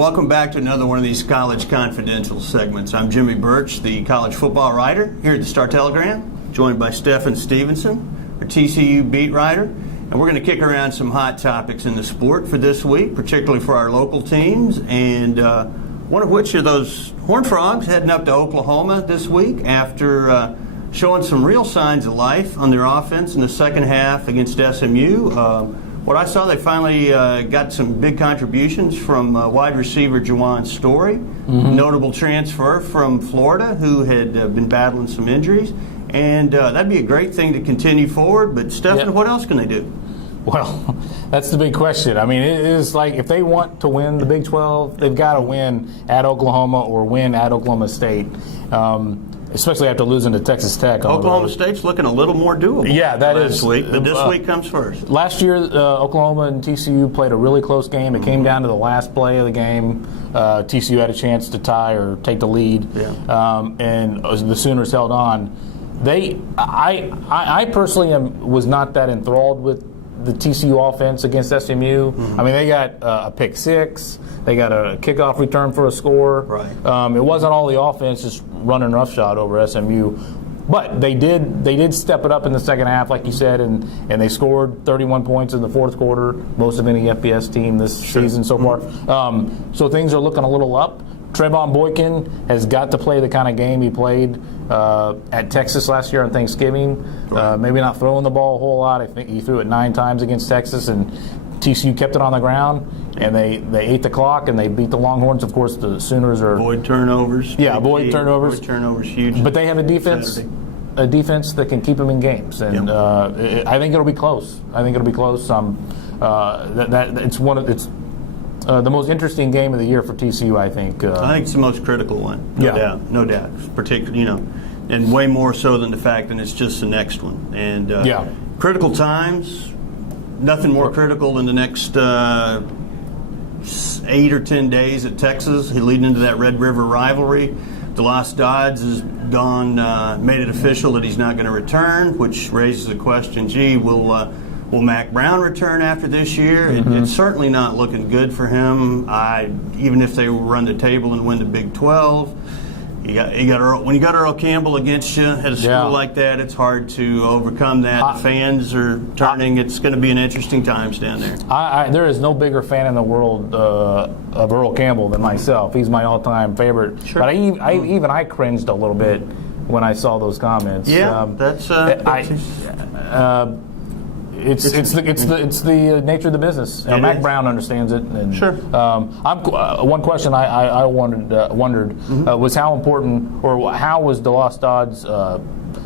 Welcome back to another one of these College Confidential segments. I'm Jimmy Birch, the college football writer here at the Star-Telegram, joined by Stephen Stevenson, our TCU beat writer. And we're going to kick around some hot topics in the sport for this week, particularly for our local teams, and one of which are those Horned Frogs heading up to Oklahoma this week after showing some real signs of life on their offense in the second half against SMU. What I saw, they finally got some big contributions from wide receiver Juwan Story, notable transfer from Florida, who had been battling some injuries. And that'd be a great thing to continue forward. But, Stephen, What else can they do? Well, that's the big question. I mean, it is like if they want to win the Big 12, they've got to win at Oklahoma or win at Oklahoma State, especially after losing to Texas Tech. Oklahoma State's looking a little more doable. Yeah, that last is. week, but this week comes first. Last year, Oklahoma and TCU played a really close game. It came down to the last play of the game. TCU had a chance to tie or take the lead, and the Sooners held on. I personally was not that enthralled with the TCU offense against SMU. I mean, they got a pick six. They got a kickoff return for a score. Right. It wasn't all the offense just running roughshod over SMU. But they did step it up in the second half, like you said, and they scored 31 points in the fourth quarter, most of any FBS team this season so far. So things are looking a little up. Trevon Boykin has got to play the kind of game he played at Texas last year on Thanksgiving. Maybe not throwing the ball a whole lot. I think he threw it 9 times against Texas, and TCU kept it on the ground, and they ate the clock, and they beat the Longhorns. Of course, the Sooners are avoid turnovers. Avoid turnovers. Avoid turnovers, huge. But they have a defense that can keep them in games, and I think it'll be close. It's the most interesting game of the year for TCU, I think. I think it's the most critical one, no doubt. Particularly, and way more so than the fact that it's just the next one. And critical times, nothing more critical than the next 8 or 10 days at Texas, leading into that Red River rivalry. DeLoss Dodds has made it official that he's not going to return, which raises the question: Will Mack Brown return after this year? It's certainly not looking good for him. Even if they run the table and win the Big 12, when you got Earl Campbell against you at a school like that, it's hard to overcome that. The fans are turning. It's going to be an interesting times down there. There is no bigger fan in the world of Earl Campbell than myself. He's my all-time favorite. Sure. But I cringed a little bit when I saw those comments. Yeah, It's the nature of the business. Mack Brown understands it. And, one question I wondered was how important, or how was DeLoss Dodds'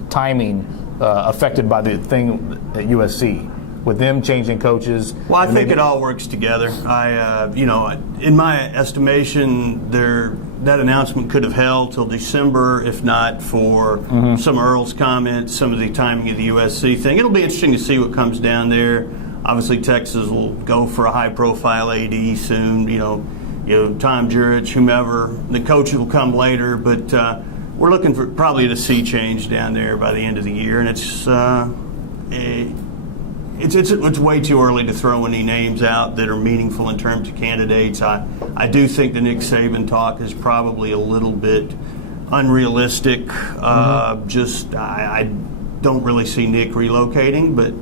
timing affected by the thing at USC with them changing coaches? Well, I think it all works together. In my estimation, that announcement could have held till December, if not for some of Earl's comments, some of the timing of the USC thing. It'll be interesting to see what comes down there. Obviously, Texas will go for a high-profile AD soon. Tom Jurich, whomever. The coach will come later, but we're looking for probably to see change down there by the end of the year, and it's way too early to throw any names out that are meaningful in terms of candidates. I do think the Nick Saban talk is probably a little bit unrealistic. I don't really see Nick relocating, but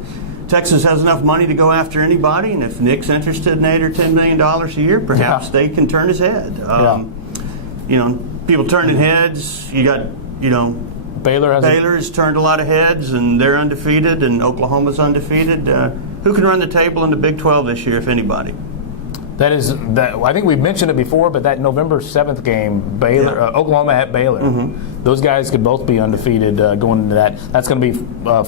Texas has enough money to go after anybody, and if Nick's interested in $8 or $10 million a year, perhaps they can turn his head. People turning heads. You got Baylor has turned a lot of heads, and they're undefeated, and Oklahoma's undefeated. Who can run the table in the Big 12 this year, if anybody? I think we've mentioned it before, but that November 7th game, Oklahoma at Baylor, those guys could both be undefeated going into that. That's going to be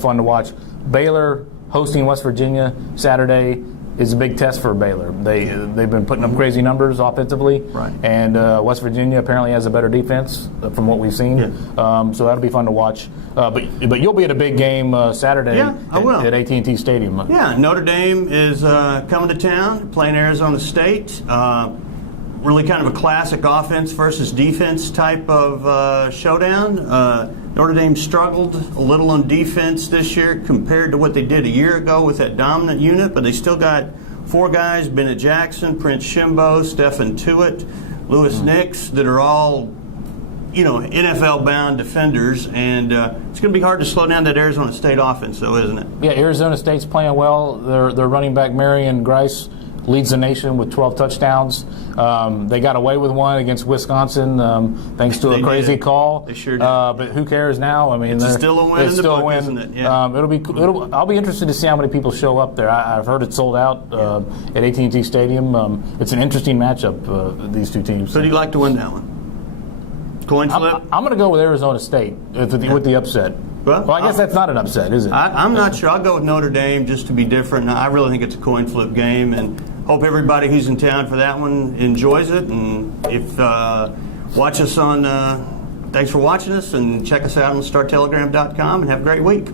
fun to watch. Baylor hosting West Virginia Saturday is a big test for Baylor. They've been putting up crazy numbers offensively, and West Virginia apparently has a better defense from what we've seen. So that'll be fun to watch. But you'll be at a big game Saturday at AT&T Stadium. Yeah, Notre Dame is coming to town, playing Arizona State. Really kind of a classic offense versus defense type of showdown. Notre Dame struggled a little on defense this year compared to what they did a year ago with that dominant unit, but they still got four guys: Bennett Jackson, Prince Shimbo, Stephen Tuitt, Lewis Nix, that are all, NFL-bound defenders, and it's going to be hard to slow down that Arizona State offense, though, isn't it? Yeah, Arizona State's playing well. Their running back, Marion Grice, leads the nation with 12 touchdowns. They got away with one against Wisconsin thanks to a crazy call. They sure did. But who cares now? I mean, it's still a win in the book, isn't it? Yeah. I'll be interested to see how many people show up there. I've heard it's sold out at AT&T Stadium. It's an interesting matchup, these two teams. So do you like to win that one? Coin flip? I'm going to go with Arizona State with the upset. Well, I guess that's not an upset, is it? I'm not sure. I'll go with Notre Dame just to be different. I really think it's a coin flip game, and hope everybody who's in town for that one enjoys it. And if watch us on, thanks for watching us, and check us out on StarTelegram.com, and have a great week.